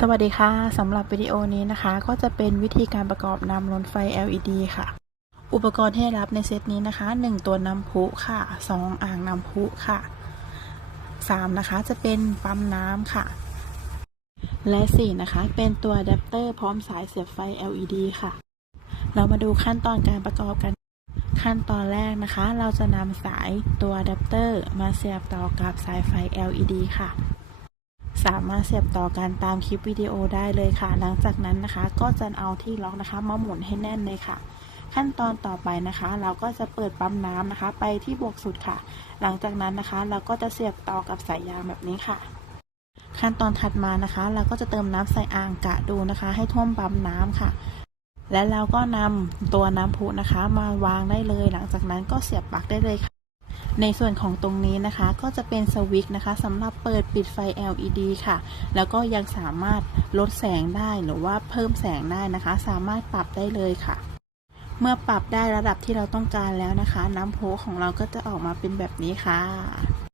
สวัสดีค่ะสำหรับวิดีโอนี้นะคะ ก็จะเป็นวิธีการประกอบนำลนไฟ LED ค่ะ อุปกรณ์ที่ได้รับในเซตนี้นะคะ 1 ตัวน้ำพุค่ะ 2 อ่างน้ำพุค่ะ 3 นะคะจะเป็นปั๊มน้ำค่ะ และ 4 นะคะ เป็นตัวอะแดปเตอร์พร้อมสายเสียบไฟ LED ค่ะ เรามาดูขั้นตอนการประกอบกัน ขั้นตอนแรกนะคะ เราจะนำสายตัวอะแดปเตอร์มาเสียบต่อกับสายไฟ LED ค่ะ สามารถเสียบต่อกันตามคลิปวิดีโอได้เลยค่ะ หลังจากนั้นนะคะ ก็จะเอาที่ล็อกนะคะมาหมุนให้แน่นเลยค่ะ ขั้นตอนต่อไปนะคะ เราก็จะเปิดปั๊มน้ำนะคะ ไปที่บวกสุดค่ะ หลังจากนั้นนะคะ เราก็จะเสียบต่อกับสายยางแบบนี้ค่ะ ขั้นตอนถัดมานะคะ เราก็จะเติมน้ำใส่อ่างกะดูนะคะ ให้ท่วมปั๊มน้ำค่ะและเราก็นำตัวน้ำพุนะคะ มาวางได้เลย หลังจากนั้นก็เสียบปลั๊กได้เลยค่ะ ในส่วนของตรงนี้นะคะก็จะเป็นสวิตช์นะคะสำหรับเปิดปิดไฟ LED ค่ะ แล้วก็ยังสามารถลดแสงได้หรือว่าเพิ่มแสงได้นะคะ สามารถปรับได้เลยค่ะ เมื่อปรับได้ระดับที่เราต้องการแล้วนะคะ น้ำโพของเราก็จะออกมาเป็นแบบนี้ค่ะ